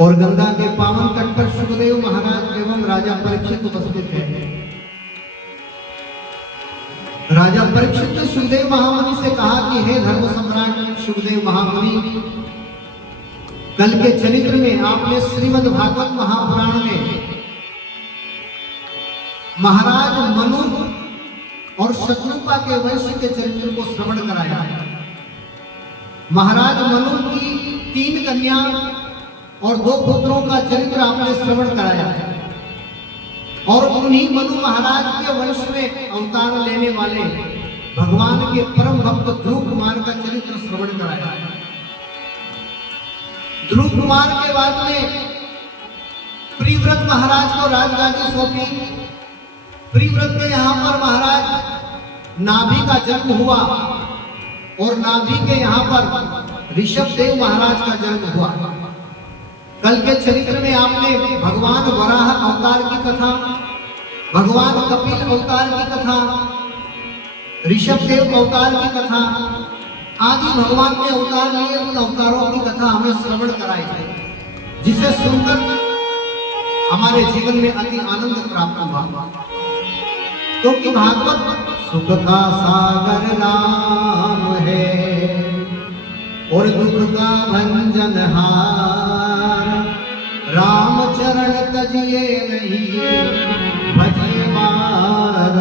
और गंगा के पावन तट पर सुखदेव महाराज एवं राजा परीक्षित उपस्थित हैं। राजा परीक्षित ने सुखदेव महामुनि से कहा कि हे धर्म सम्राट सुखदेव महामुनि, कल के चरित्र में आपने श्रीमद् भागवत महापुराण में महाराज मनु और शत्रुपा के वंश के चरित्र को श्रवण कराया। महाराज मनु की 3 कन्या और 2 पुत्रों का चरित्र आपने श्रवण कराया और उन्हीं मनु महाराज के वंश में अवतार लेने वाले भगवान के परम भक्त ध्रुव कुमार का चरित्र श्रवण कराया। ध्रुव कुमार के बाद में प्रिव्रत महाराज को राजगादी सौंपी। प्रिव्रत के यहाँ पर महाराज नाभि का जन्म हुआ और नाभि के यहाँ पर ऋषभदेव महाराज का जन्म हुआ। कल के चरित्र में आपने भगवान वराह अवतार की कथा, भगवान कपिल अवतार की कथा, ऋषभदेव अवतार की कथा आदि भगवान ने अवतार लिए उन अवतारों की कथा हमें श्रवण कराई, जिसे सुनकर हमारे जीवन में अति आनंद प्राप्त हुआ। क्योंकि भागवत सुख का सागर राम है और दुख का भंजनहार, राम चरण तजिए नहीं भजिए बारंबार।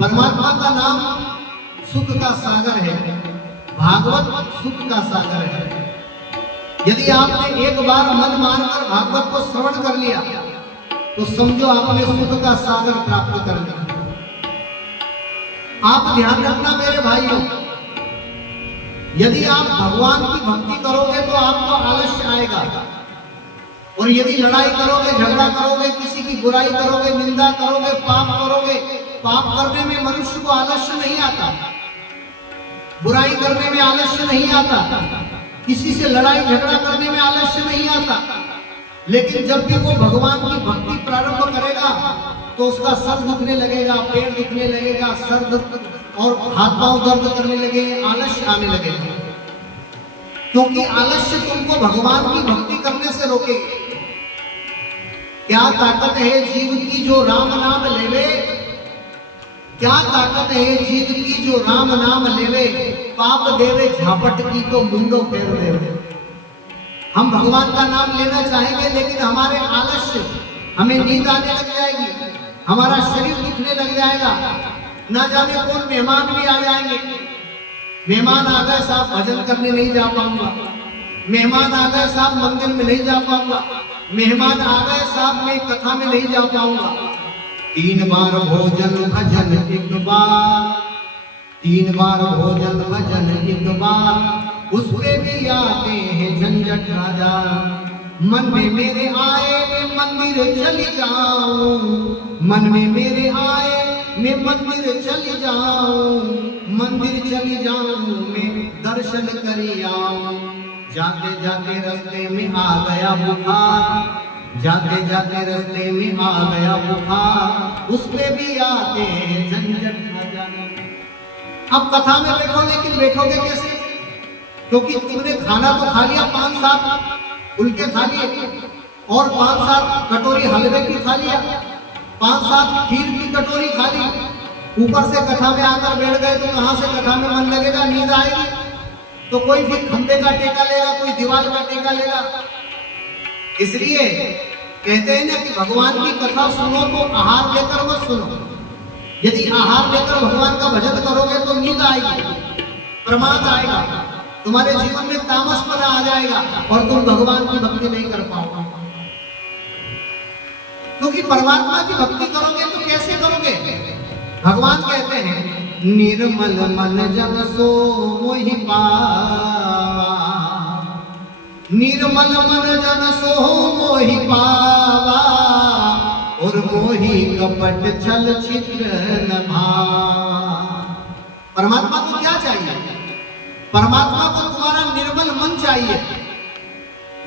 परमात्मा का नाम सुख का सागर है, भागवत सुख का सागर है। यदि आपने एक बार मन मारकर भागवत को श्रवण कर लिया तो समझो आपने सुख का सागर प्राप्त कर लिया। आप ध्यान रखना मेरे भाइयों, यदि आप भगवान की भक्ति करोगे तो आपको आलस्य आएगा, और यदि लड़ाई करोगे, झगड़ा करोगे, किसी की बुराई करोगे, निंदा करोगे, पाप करोगे, पाप करने में मनुष्य को आलस्य नहीं आता, बुराई करने में आलस्य नहीं आता, किसी से लड़ाई झगड़ा करने में आलस्य नहीं आता। लेकिन जब भी वो भगवान की भक्ति प्रारंभ करेगा तो उसका सर दुखने लगेगा, पैर दुखने लगेगा, सर दुख और हाथ पांव दर्द करने लगेंगे, आलस्य आने लगेगा। क्योंकि आलस्य तुमको भगवान की भक्ति करने से रोकेगी। क्या ताकत है जीव की जो राम नाम लेवे, क्या ताकत है जीव की जो राम नाम लेवे, पाप देवे झापट की तो मुंडो फेर देवे। हम भगवान का नाम लेना चाहेंगे लेकिन हमारे आलस्य, हमें नींद आने लग जाएगी, हमारा शरीर दुखने लग जाएगा, ना जाने कौन मेहमान भी आ जाएंगे। मेहमान आ गए साहब भजन करने नहीं जा पाऊंगा, मेहमान आ गए साहब मंदिर में नहीं जा पाऊंगा, मेहमान आ गए साहब मैं कथा में नहीं जा पाऊंगा। 3 बार भोजन भजन एक बार, 3 बार भोजन भजन एक बार, उस पे भी आते हैं झंझट हजार। मन में मेरे आए मैं मंदिर चली जाऊं, मन में मेरे आए मैं मंदिर चली जाऊं, मंदिर चली जाऊं मैं दर्शन करी आऊं। जाते जाते रास्ते में आ गया बुखार, जाते जाते रास्ते में आ गया बुखार, उस पे भी आते हैं झंझट हजार। अब कथा में बैठो, लेकिन बैठोगे कैसे? क्योंकि तुमने खाना तो खा लिया, 5-7 फुलके खा लिए और 5-7 कटोरी हलवे की खा लिया, 5-7 खीर की कटोरी खा ली, ऊपर से कथा में आकर बैठ गए तो कहां से कथा में मन लगेगा, नींद आएगी। तो कोई भी खंबे का टेका लेगा, कोई दीवार का टेका लेगा। इसलिए कहते हैं ना कि भगवान की कथा सुनो तो आहार लेकर मत सुनो। यदि आहार लेकर भगवान का भजन करोगे तो नींद आएगी, प्रमाद आएगा, तुम्हारे जीवन में तामसपना आ जाएगा और तुम भगवान की भक्ति नहीं कर पाओगे। क्योंकि परमात्मा की भक्ति करोगे तो कैसे करोगे? भगवान कहते हैं निर्मल मन जन सो मोहि पावा, निर्मल मन जन सो मोहि पावा, और मोहि कपट छल छिद्र न भावा। परमात्मा को क्या चाहिए? परमात्मा को तुम्हारा निर्मल मन चाहिए।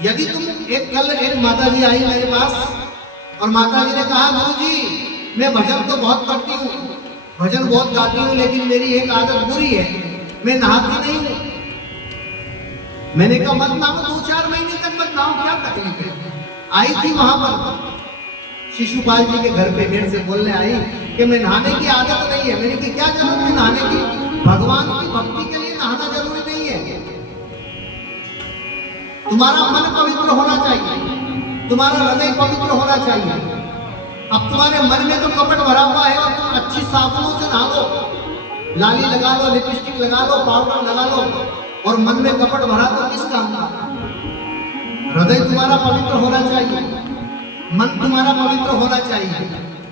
यदि तुम कल एक माता जी आई मेरे पास और माता जी ने कहा गुरुजी मैं भजन तो बहुत करती हूँ, भजन बहुत गाती हूँ, लेकिन मेरी एक आदत बुरी है, मैं नहाती नहीं हूँ। मैंने कहा मत नहाओ, 2-4 महीने तक मत नहाओ, क्या तकलीफ है। आई थी वहां पर शिशुपाल जी के घर पे, मेरे से बोलने आई कि मैं नहाने की आदत नहीं है। मैंने कहा क्या जरूरत है नहाने की, भगवान की भक्ति के लिए नहाना जरूरी नहीं है। तुम्हारा मन पवित्र होना चाहिए, तुम्हारा हृदय पवित्र होना चाहिए। अब तुम्हारे मन में तो कपट भरा हुआ है और तुम अच्छी साबुनों से नहा लो, लाली लगा लो, लिपस्टिक लगा लो, पाउडर लगा लो, और मन में कपट भरा तो किस काम का। हृदय तुम्हारा पवित्र होना चाहिए, मन तुम्हारा पवित्र होना चाहिए।